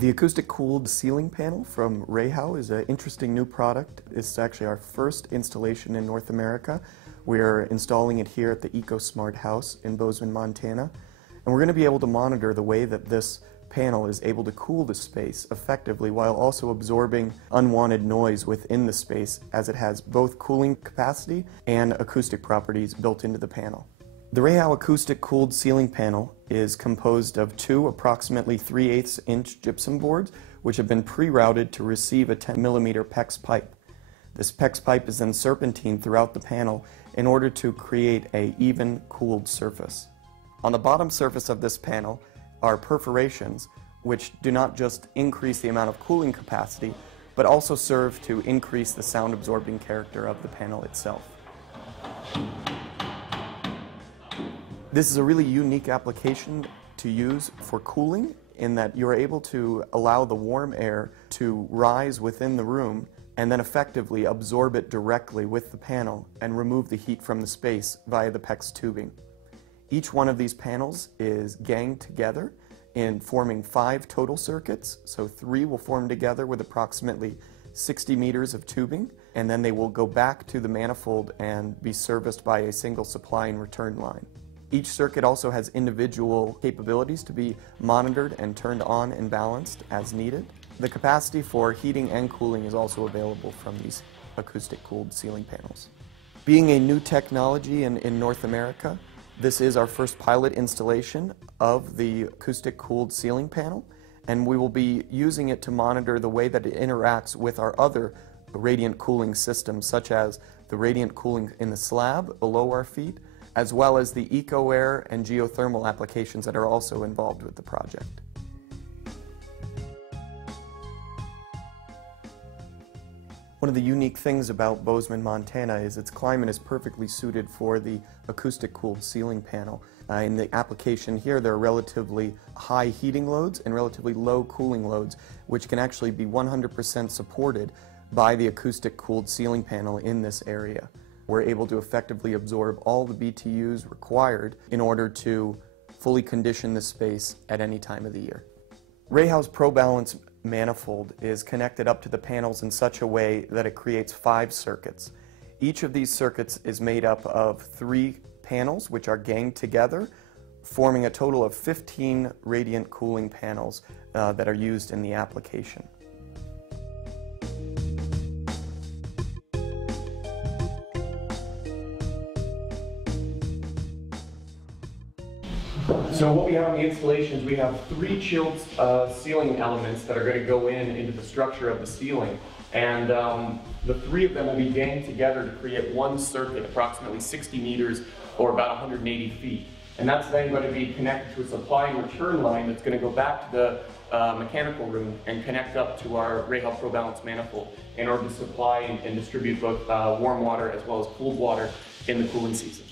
The acoustic cooled ceiling panel from Rayhow is an interesting new product. It's actually our first installation in North America. We're installing it here at the EcoSmart House in Bozeman, Montana. And we're going to be able to monitor the way that this panel is able to cool the space effectively while also absorbing unwanted noise within the space, as it has both cooling capacity and acoustic properties built into the panel. The Rayhow acoustic cooled ceiling panel is composed of two approximately 3/8 inch gypsum boards which have been pre-routed to receive a 10mm PEX pipe. This PEX pipe is then serpentined throughout the panel in order to create an even cooled surface. On the bottom surface of this panel are perforations which do not just increase the amount of cooling capacity but also serve to increase the sound absorbing character of the panel itself. This is a really unique application to use for cooling in that you're able to allow the warm air to rise within the room and then effectively absorb it directly with the panel and remove the heat from the space via the PEX tubing. Each one of these panels is ganged together in forming 5 total circuits, so 3 will form together with approximately 60 meters of tubing, and then they will go back to the manifold and be serviced by a single supply and return line. Each circuit also has individual capabilities to be monitored and turned on and balanced as needed. The capacity for heating and cooling is also available from these acoustic cooled ceiling panels. Being a new technology in North America, this is our first pilot installation of the acoustic cooled ceiling panel, and we will be using it to monitor the way that it interacts with our other radiant cooling systems, such as the radiant cooling in the slab below our feet, as well as the EcoAir and geothermal applications that are also involved with the project. One of the unique things about Bozeman, Montana is its climate is perfectly suited for the acoustic cooled ceiling panel. In the application here, there are relatively high heating loads and relatively low cooling loads, which can actually be 100% supported by the acoustic cooled ceiling panel in this area. We're able to effectively absorb all the BTUs required in order to fully condition the space at any time of the year. Rayhow's ProBalance manifold is connected up to the panels in such a way that it creates 5 circuits. Each of these circuits is made up of 3 panels which are ganged together, forming a total of 15 radiant cooling panels that are used in the application. So what we have on the installation is we have 3 chilled ceiling elements that are going to go into the structure of the ceiling, and the 3 of them will be ganged together to create one circuit approximately 60 meters or about 180 feet. And that's then going to be connected to a supply and return line that's going to go back to the mechanical room and connect up to our Rayhow ProBalance manifold in order to supply and distribute both warm water as well as cooled water in the cooling season.